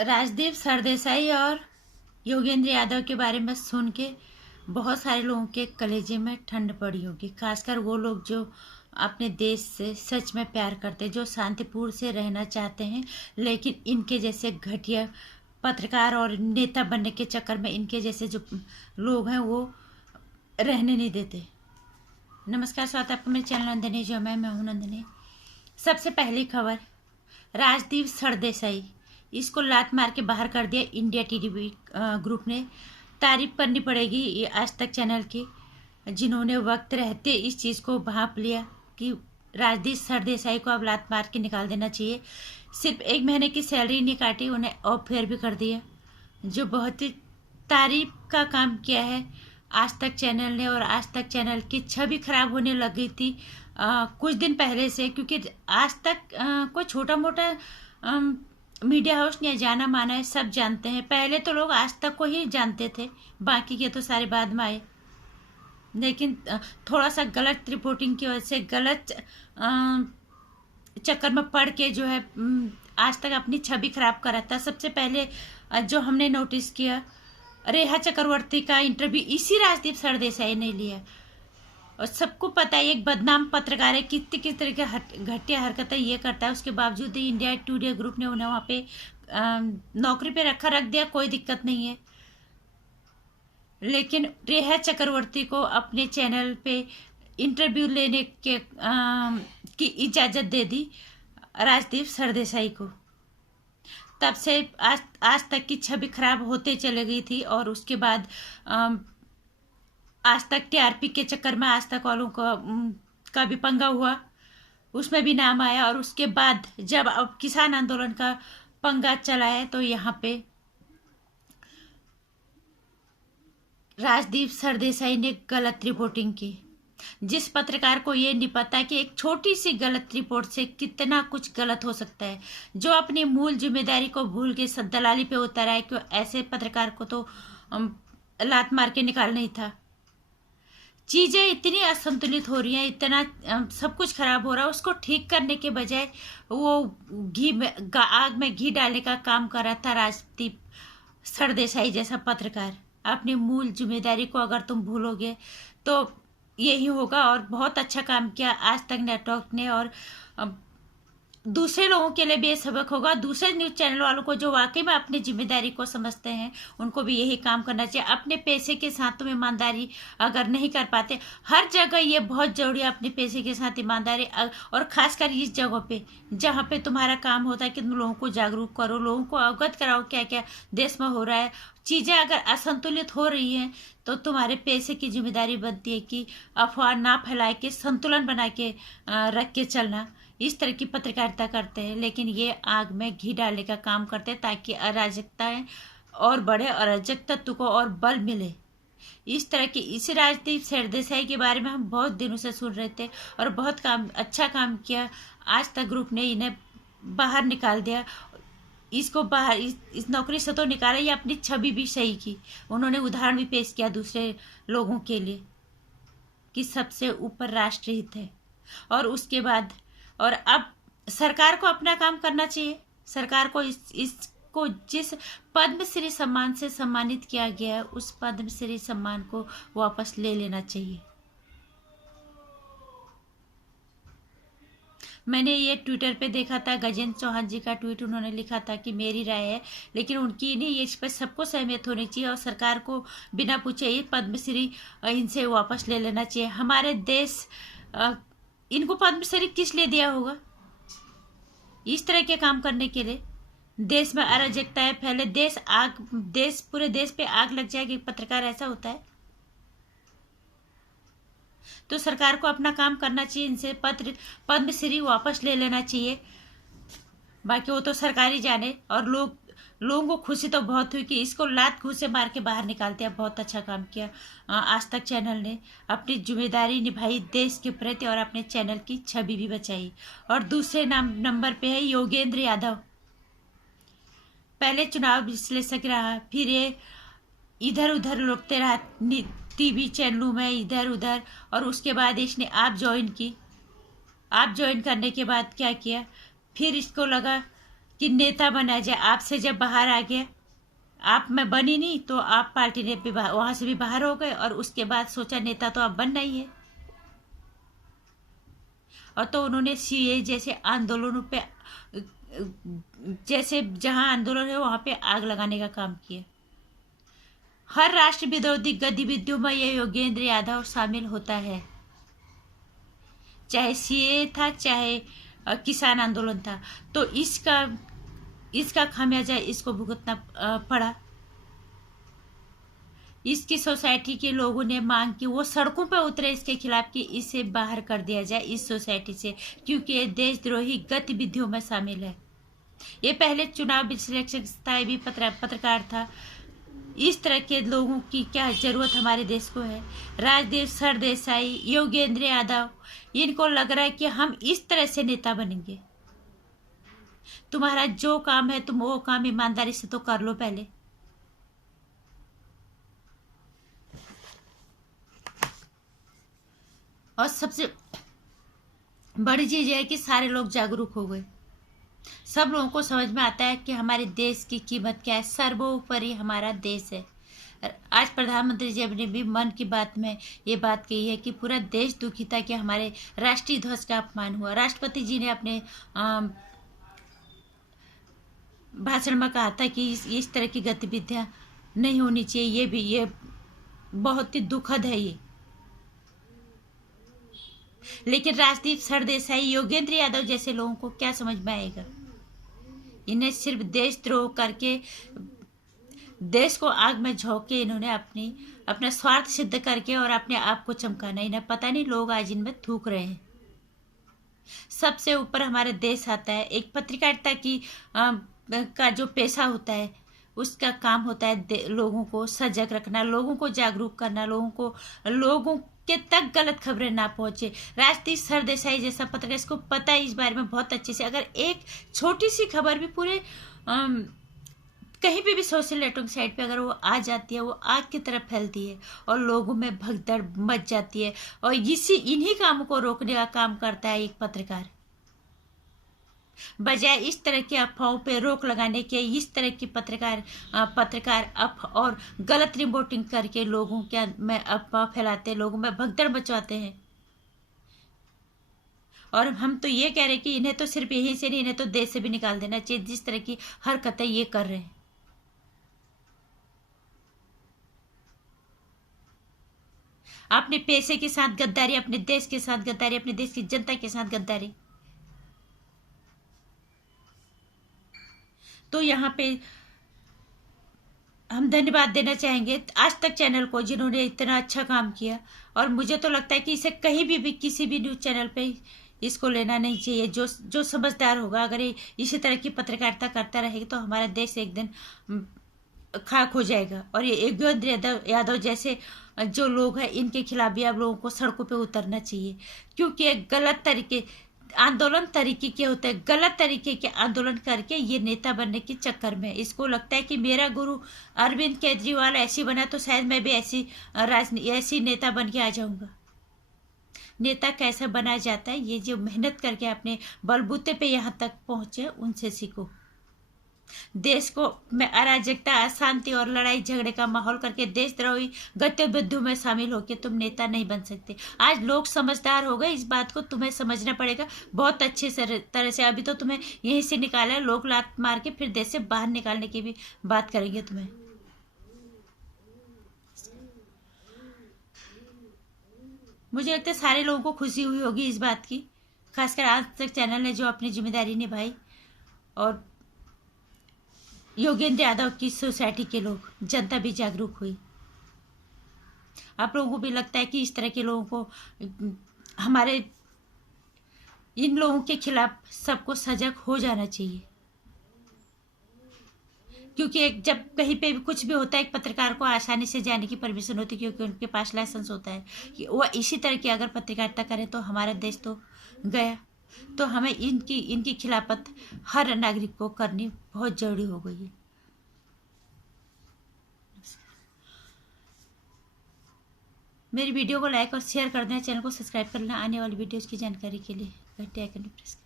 राजदीप सरदेसाई और योगेंद्र यादव के बारे में सुन के बहुत सारे लोगों के कलेजे में ठंड पड़ी होगी, खासकर वो लोग जो अपने देश से सच में प्यार करते, जो शांतिपूर्ण से रहना चाहते हैं, लेकिन इनके जैसे घटिया पत्रकार और नेता बनने के चक्कर में इनके जैसे जो लोग हैं वो रहने नहीं देते। नमस्कार, स्वागत है आपका मेरे चैनल नंदिनी जो मैं हूँ नंदिनी। सबसे पहली खबर, राजदीप सरदेसाई इसको लात मार के बाहर कर दिया इंडिया टीवी ग्रुप ने। तारीफ करनी पड़ेगी ये आज तक चैनल की, जिन्होंने वक्त रहते इस चीज़ को भांप लिया कि राजदीप सरदेसाई को अब लात मार के निकाल देना चाहिए। सिर्फ 1 महीने की सैलरी नहीं काटी, उन्हें ऑफ फेयर भी कर दिया, जो बहुत ही तारीफ का काम किया है आज तक चैनल ने। और आज तक चैनल की छवि खराब होने लग गई थी कुछ दिन पहले से, क्योंकि आज तक कोई छोटा मोटा मीडिया हाउस नहीं जाना माना है, सब जानते हैं। पहले तो लोग आज तक को ही जानते थे, बाकी के तो सारे बाद में आए। लेकिन थोड़ा सा गलत रिपोर्टिंग की वजह से, गलत चक्कर में पड़ के जो है आज तक अपनी छवि खराब करा था। सबसे पहले जो हमने नोटिस किया, रेखा चक्रवर्ती का इंटरव्यू इसी राजदीप सरदेसाई ने लिया। और सबको पता है एक बदनाम पत्रकार है, किस तरह की घटिया हरकतें ये करता है। उसके बावजूद ही इंडिया टुडे ग्रुप ने उन्हें वहाँ पे नौकरी पे रख दिया, कोई दिक्कत नहीं है। लेकिन रेखा चक्रवर्ती को अपने चैनल पे इंटरव्यू लेने के की इजाज़त दे दी राजदीप सरदेसाई को। तब से आज तक की छवि खराब होते चले गई थी। और उसके बाद आज तक टीआरपी के चक्कर में आज तक वालों का भी पंगा हुआ, उसमें भी नाम आया। और उसके बाद जब अब किसान आंदोलन का पंगा चला है, तो यहाँ पे राजदीप सरदेसाई ने गलत रिपोर्टिंग की। जिस पत्रकार को ये नहीं पता कि एक छोटी सी गलत रिपोर्ट से कितना कुछ गलत हो सकता है, जो अपनी मूल जिम्मेदारी को भूल के दलाली पे उतर आए, कि ऐसे पत्रकार को तो लात मार के निकालना ही था। चीज़ें इतनी असंतुलित हो रही हैं, इतना सब कुछ खराब हो रहा है, उसको ठीक करने के बजाय वो आग में घी डालने का काम कर रहा था राजदीप सरदेसाई जैसा पत्रकार। अपनी मूल जिम्मेदारी को अगर तुम भूलोगे तो यही होगा। और बहुत अच्छा काम किया आज तक नेटवर्क ने, और दूसरे लोगों के लिए भी ये सबक होगा। दूसरे न्यूज़ चैनल वालों को जो वाकई में अपनी जिम्मेदारी को समझते हैं, उनको भी यही काम करना चाहिए। अपने पैसे के साथ तुम ईमानदारी अगर नहीं कर पाते, हर जगह ये बहुत जरूरी है अपने पैसे के साथ ईमानदारी। और खासकर इस जगह पे जहाँ पे तुम्हारा काम होता है कि तुम लोगों को जागरूक करो, लोगों को अवगत कराओ क्या क्या देश में हो रहा है। चीज़ें अगर असंतुलित हो रही हैं तो तुम्हारे पैसे की जिम्मेदारी बनती है कि अफवाह ना फैला के संतुलन बना के रख के चलना। इस तरह की पत्रकारिता करते हैं, लेकिन ये आग में घी डालने का काम करते हैं ताकि अराजकताएं और बढ़े, अराजक तत्व को और बल मिले। इस तरह की इस राजदीप सरदेसाई के बारे में हम बहुत दिनों से सुन रहे थे, और बहुत अच्छा काम किया आज तक ग्रुप ने, इन्हें बाहर निकाल दिया। इसको बाहर इस नौकरी से तो निकाला, ये अपनी छवि भी सही की। उन्होंने उदाहरण भी पेश किया दूसरे लोगों के लिए कि सबसे ऊपर राष्ट्रहित है। और उसके बाद और अब सरकार को अपना काम करना चाहिए। सरकार को इसको जिस पद्मश्री सम्मान से सम्मानित किया गया है, उस पद्मश्री सम्मान को वापस ले लेना चाहिए। मैंने ये ट्विटर पे देखा था, गजेंद्र चौहान जी का ट्वीट, उन्होंने लिखा था कि मेरी राय है, लेकिन उनकी नहीं, ये इस पर सबको सहमत होनी चाहिए और सरकार को बिना पूछे ये पद्मश्री इनसे वापस ले लेना चाहिए। हमारे देश इनको पद्मश्री किस लिए दिया होगा? इस तरह के काम करने के लिए। देश में अराजकताएं फैले, पूरे देश पे आग लग जाएगी, पत्रकार ऐसा होता है? तो सरकार को अपना काम करना चाहिए, इनसे पद्मश्री वापस ले लेना चाहिए। बाकी वो तो सरकारी जाने। और लोगों को खुशी तो बहुत हुई कि इसको लात घूंसे मार के बाहर निकालते हैं। बहुत अच्छा काम किया आज तक चैनल ने, अपनी जिम्मेदारी निभाई देश के प्रति और अपने चैनल की छवि भी बचाई। और दूसरे नंबर पे है योगेंद्र यादव। पहले चुनाव विश्लेषक रहा, फिर ये इधर उधर लुटते रहा टीवी चैनलों में इधर उधर। और उसके बाद इसने आप ज्वाइन की। आप ज्वाइन करने के बाद क्या किया, फिर इसको लगा कि नेता बना जाए। आपसे जब बाहर आ गया, आप में बनी नहीं तो आप पार्टी ने भी वहां से भी बाहर हो गए, और उसके बाद सोचा नेता तो आप बनना ही है। और तो उन्होंने सीए जैसे आंदोलनों पे, जैसे जहां आंदोलन है वहां पे आग लगाने का काम किया। हर राष्ट्र विरोधी गतिविधियों में ये योगेंद्र यादव शामिल होता है, चाहे सीए था, चाहे किसान आंदोलन था। तो इसका इसका खामियाजा इसको भुगतना पड़ा। इसकी सोसाइटी के लोगों ने मांग की, वो सड़कों पर उतरे इसके खिलाफ कि इसे बाहर कर दिया जाए इस सोसाइटी से, क्योंकि ये देशद्रोही गतिविधियों में शामिल है। ये पहले चुनाव विश्लेषक था, ये भी पत्रकार था। इस तरह के लोगों की क्या जरूरत हमारे देश को है। राजदेव सरदेसाई, योगेंद्र यादव, इनको लग रहा है कि हम इस तरह से नेता बनेंगे। तुम्हारा जो काम है तुम वो काम ईमानदारी से तो कर लो पहले। और सबसे बड़ी चीज है कि सारे लोग जागरूक हो गए। सब लोगों को समझ में आता है कि हमारे देश की कीमत क्या है। सर्वोपरि हमारा देश है। आज प्रधानमंत्री जी ने भी मन की बात में ये बात कही है कि पूरा देश दुखी था कि हमारे राष्ट्रीय ध्वज का अपमान हुआ। राष्ट्रपति जी ने अपने भाषण में कहा था कि इस तरह की गतिविधियां नहीं होनी चाहिए। ये बहुत ही दुखद है ये। लेकिन राजदीप सरदेसाई, योगेंद्र यादव जैसे लोगों को क्या समझ में आएगा। इन्हें सिर्फ देशद्रोह करके, देश को आग में झोंक के इन्होंने अपना स्वार्थ सिद्ध करके और अपने आप को चमकाना। इन्हें पता नहीं लोग आज इनमें थूक रहे हैं। सबसे ऊपर हमारा देश आता है। एक पत्रकारिता का जो पेशा होता है, उसका काम होता है लोगों को सजग रखना, लोगों को जागरूक करना, लोगों के तक गलत खबरें ना पहुंचे। राजदीप सरदेसाई जैसा पत्रकार, इसको पता है इस बारे में बहुत अच्छे से। अगर एक छोटी सी खबर भी पूरे कहीं पे भी सोशल नेटवर्क साइट पे अगर वो आ जाती है, वो आग की तरफ फैलती है और लोगों में भगदड़ मच जाती है। और इन्हीं कामों को रोकने का काम करता है एक पत्रकार। बजाय इस तरह की अफवाहों पे रोक लगाने के, इस तरह की पत्रकार और गलत रिपोर्टिंग करके लोगों के में अफवाह फैलाते, लोगों में भगदड़ मचवाते हैं। और हम तो ये कह रहे हैं कि इन्हें तो सिर्फ यहीं से नहीं, इन्हें तो देश से भी निकाल देना चाहिए जिस तरह की हरकतें ये कर रहे हैं। अपने पैसे के साथ गद्दारी, अपने देश के साथ गद्दारी, अपने देश की जनता के साथ गद्दारी। तो यहाँ पे हम धन्यवाद देना चाहेंगे आज तक चैनल को, जिन्होंने इतना अच्छा काम किया। और मुझे तो लगता है कि इसे कहीं भी किसी भी न्यूज़ चैनल पे इसको लेना नहीं चाहिए। जो समझदार होगा, अगर ये इसी तरह की पत्रकारिता करता रहेगा तो हमारा देश एक दिन खाक हो जाएगा। और ये योगेंद्र यादव जैसे जो लोग हैं, इनके खिलाफ भी अब लोगों को सड़कों पे उतरना चाहिए, क्योंकि एक गलत तरीके आंदोलन तरीके के होते हैं। गलत तरीके के आंदोलन करके ये नेता बनने के चक्कर में इसको लगता है कि मेरा गुरु अरविंद केजरीवाल ऐसी बना तो शायद मैं भी ऐसी नेता बन के आ जाऊंगा। नेता कैसे बना जाता है, ये जो मेहनत करके अपने बलबूते पे यहाँ तक पहुंचे, उनसे सीखो। देश को में अराजकता, अशांति और लड़ाई झगड़े का माहौल करके देशद्रोही गतिविधियों में शामिल होकर तुम नेता नहीं बन सकते। आज लोग समझदार हो गए, इस बात को तुम्हें समझना पड़ेगा बहुत अच्छे तरह से। अभी तो तुम्हें यहीं से निकाला है, लोग लात मार के फिर देश से बाहर निकालने की भी बात करेंगे तुम्हें। मुझे लगता है सारे लोगों को खुशी हुई होगी इस बात की, खासकर आज तक चैनल ने जो अपनी जिम्मेदारी निभाई और योगेंद्र यादव की सोसाइटी के लोग, जनता भी जागरूक हुई। आप लोगों को भी लगता है कि इस तरह के लोगों को, हमारे इन लोगों के खिलाफ सबको सजग हो जाना चाहिए। क्योंकि जब कहीं पे भी कुछ भी होता है, एक पत्रकार को आसानी से जाने की परमिशन होती है, क्योंकि उनके पास लाइसेंस होता है कि वो इसी तरह की अगर पत्रकारिता करें तो हमारा देश तो गया। तो हमें इनकी खिलाफत हर नागरिक को करनी बहुत जरूरी हो गई है। मेरी वीडियो को लाइक और शेयर कर देना, चैनल को सब्सक्राइब कर लेना आने वाली वीडियोस की जानकारी के लिए। घंटे आइकन प्रेस